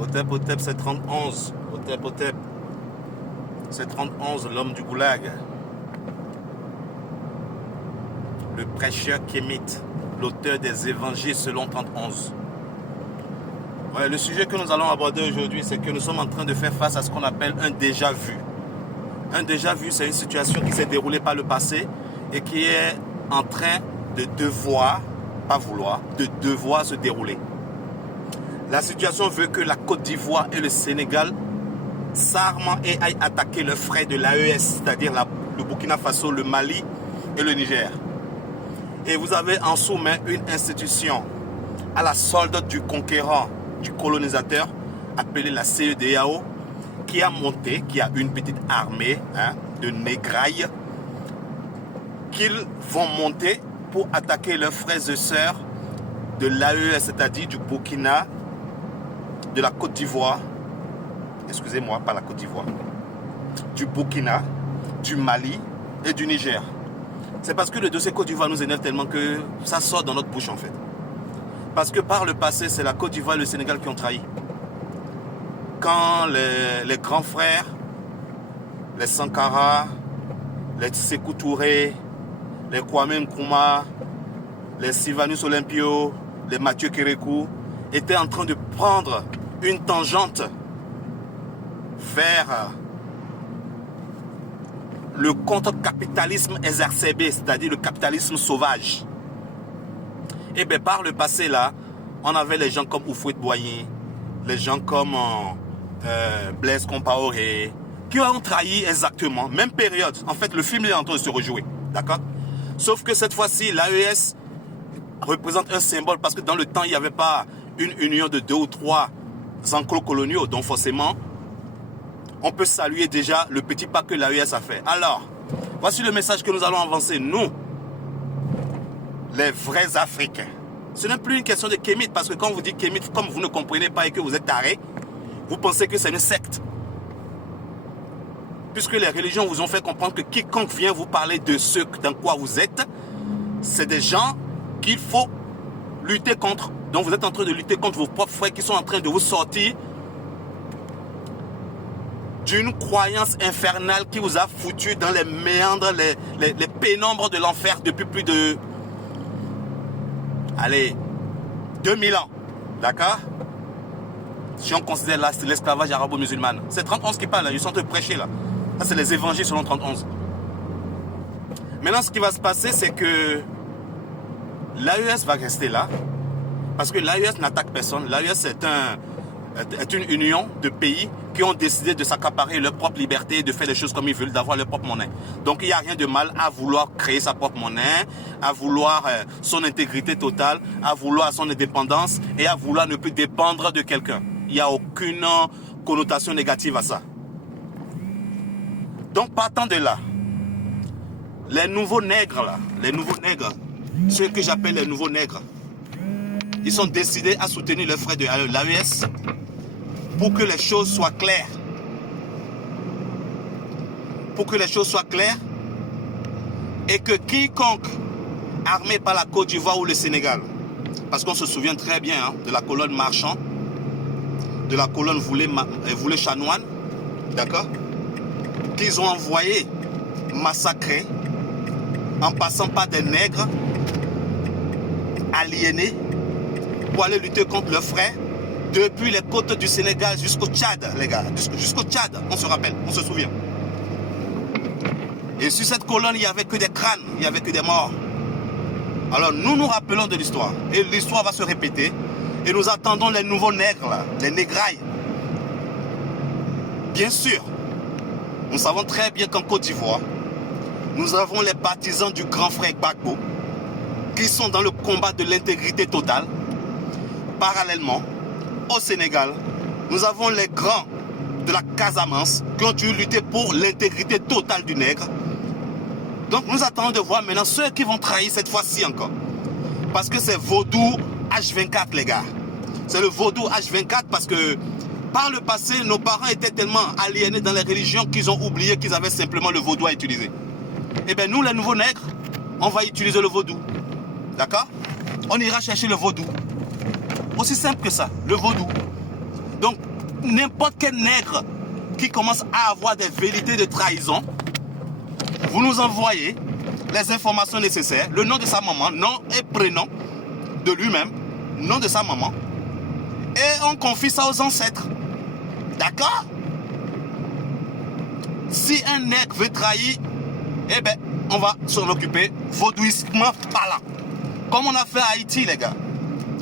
Hotep, Hotep, c'est 3011. Hotep, Hotep. C'est 3011, l'homme du goulag. Le prêcheur kémite, l'auteur des évangiles selon 3011. Ouais, le sujet que nous allons aborder aujourd'hui, c'est que nous sommes en train de faire face à ce qu'on appelle un déjà-vu. Un déjà-vu, c'est une situation qui s'est déroulée par le passé et qui est en train de devoir, pas vouloir, de devoir se dérouler. La situation veut que la Côte d'Ivoire et le Sénégal s'arment et aillent attaquer leurs frères de l'AES, c'est-à-dire le Burkina Faso, le Mali et le Niger. Et vous avez en sous-main une institution à la solde du conquérant, du colonisateur, appelée la CEDEAO, qui a monté, qui a une petite armée de négrailles qu'ils vont monter pour attaquer leurs frères et sœurs de l'AES, c'est-à-dire du Burkina, de la Côte d'Ivoire, excusez-moi, pas la Côte d'Ivoire, du Burkina, du Mali et du Niger. C'est parce que le dossier Côte d'Ivoire nous énerve tellement que ça sort dans notre bouche en fait. Parce que par le passé, c'est la Côte d'Ivoire et le Sénégal qui ont trahi. Quand les grands frères, les Sankara, les Sékou Touré, les Kwame Nkrumah, les Sylvanus Olympio, les Mathieu Kérékou étaient en train de prendre une tangente vers le contre-capitalisme exacerbé, c'est-à-dire le capitalisme sauvage. Et bien par le passé là, on avait les gens comme Houphouët-Boigny, les gens comme Blaise Compaoré, qui ont trahi exactement, même période. En fait, le film est en train de se rejouer, d'accord? Sauf que cette fois-ci, l'AES représente un symbole parce que dans le temps, il n'y avait pas une union de 2 ou 3 enclos coloniaux. Donc forcément, on peut saluer déjà le petit pas que l'AES a fait. Alors, voici le message que nous allons avancer. Nous, les vrais Africains. Ce n'est plus une question de kémite parce que quand on vous dit kémite, comme vous ne comprenez pas et que vous êtes taré, vous pensez que c'est une secte. Puisque les religions vous ont fait comprendre que quiconque vient vous parler de ce dans quoi vous êtes, c'est des gens qu'il faut lutter contre. Donc vous êtes en train de lutter contre vos propres frères qui sont en train de vous sortir d'une croyance infernale qui vous a foutu dans les méandres, les pénombres de l'enfer depuis plus de... Allez, 2000 ans. D'accord? Si on considère là, c'est l'esclavage arabo-musulman. C'est 3011 qui parle, là. Ils sont en train de prêcher là. Ça, c'est les évangiles selon 3011. Maintenant, ce qui va se passer, c'est que l'AES va rester là. Parce que l'AES n'attaque personne. L'AES est une union de pays qui ont décidé de s'accaparer leur propre liberté, de faire les choses comme ils veulent, d'avoir leur propre monnaie. Donc il n'y a rien de mal à vouloir créer sa propre monnaie, à vouloir son intégrité totale, à vouloir son indépendance et à vouloir ne plus dépendre de quelqu'un. Il n'y a aucune connotation négative à ça. Donc partant de là, les nouveaux nègres là, ceux que j'appelle les nouveaux nègres, ils sont décidés à soutenir leurs frères de l'AES pour que les choses soient claires. Pour que les choses soient claires et que quiconque armé par la Côte d'Ivoire ou le Sénégal, parce qu'on se souvient très bien de la colonne Marchand, de la colonne Voulé-Chanoine, d'accord, qu'ils ont envoyé massacrer en passant par des nègres aliénés pour aller lutter contre leurs frères depuis les côtes du Sénégal jusqu'au Tchad, les gars. Jusqu'au Tchad, on se rappelle, on se souvient. Et sur cette colonne, il n'y avait que des crânes, il n'y avait que des morts. Alors nous nous rappelons de l'histoire. Et l'histoire va se répéter. Et nous attendons les nouveaux nègres, là, les négrailles. Bien sûr, nous savons très bien qu'en Côte d'Ivoire, nous avons les partisans du grand frère Gbagbo qui sont dans le combat de l'intégrité totale. Parallèlement, au Sénégal, nous avons les grands de la Casamance qui ont dû lutter pour l'intégrité totale du nègre. Donc nous attendons de voir maintenant ceux qui vont trahir cette fois-ci encore. Parce que c'est vaudou H24 les gars. C'est le vaudou H24 parce que par le passé, nos parents étaient tellement aliénés dans les religions qu'ils ont oublié qu'ils avaient simplement le vaudou à utiliser. Et bien nous les nouveaux nègres, on va utiliser le vaudou. D'accord? On ira chercher le vaudou. Aussi simple que ça, le vaudou. Donc, n'importe quel nègre qui commence à avoir des velléités de trahison, vous nous envoyez les informations nécessaires, le nom de sa maman, nom et prénom de lui-même, nom de sa maman, et on confie ça aux ancêtres. D'accord? Si un nègre veut trahir, eh bien, on va s'en occuper vaudouistement parlant. Comme on a fait à Haïti, les gars.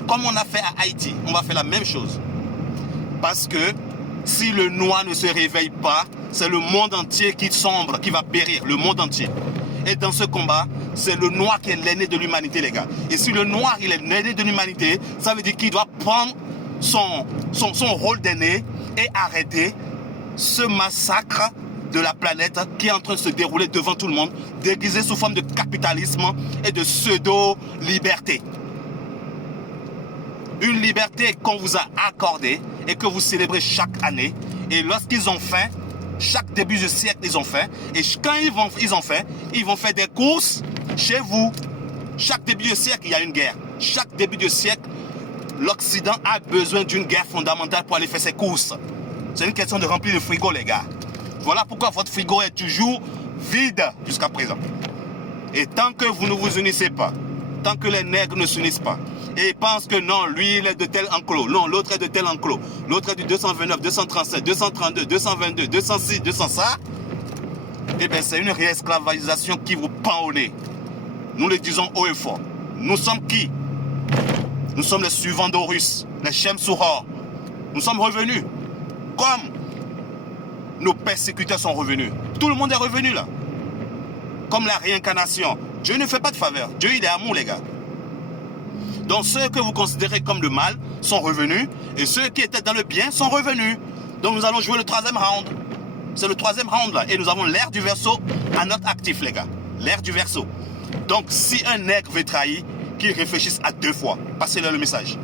Comme on a fait à Haïti, on va faire la même chose. Parce que si le noir ne se réveille pas, c'est le monde entier qui sombre, qui va périr, le monde entier. Et dans ce combat, c'est le noir qui est l'aîné de l'humanité, les gars. Et si le noir, il est l'aîné de l'humanité, ça veut dire qu'il doit prendre son rôle d'aîné et arrêter ce massacre de la planète qui est en train de se dérouler devant tout le monde, déguisé sous forme de capitalisme et de pseudo-liberté. Une liberté qu'on vous a accordée et que vous célébrez chaque année. Et lorsqu'ils ont faim, chaque début de siècle, ils ont faim. Et quand ils ont faim, ils vont faire des courses chez vous. Chaque début de siècle, il y a une guerre. Chaque début de siècle, l'Occident a besoin d'une guerre fondamentale pour aller faire ses courses. C'est une question de remplir le frigo, les gars. Voilà pourquoi votre frigo est toujours vide jusqu'à présent. Et tant que vous ne vous unissez pas, tant que les nègres ne s'unissent pas, et ils pensent que non, lui il est de tel enclos, non, l'autre est de tel enclos, l'autre est du 229, 237, 232, 222, 206, 200 ça, eh bien c'est une réesclavagisation qui vous pend au nez. Nous le disons haut et fort. Nous sommes qui? Nous sommes les suivants d'Horus, les Shem Souror. Nous sommes revenus. Comme nos persécuteurs sont revenus. Tout le monde est revenu là. Comme la réincarnation. Dieu ne fait pas de faveur. Dieu, il est amour, les gars. Donc ceux que vous considérez comme le mal sont revenus. Et ceux qui étaient dans le bien sont revenus. Donc nous allons jouer le troisième round. C'est le troisième round là. Et nous avons l'ère du Verseau à notre actif, les gars. L'ère du Verseau. Donc si un nègre veut trahir, qu'il réfléchisse à deux fois. Passez-leur le message.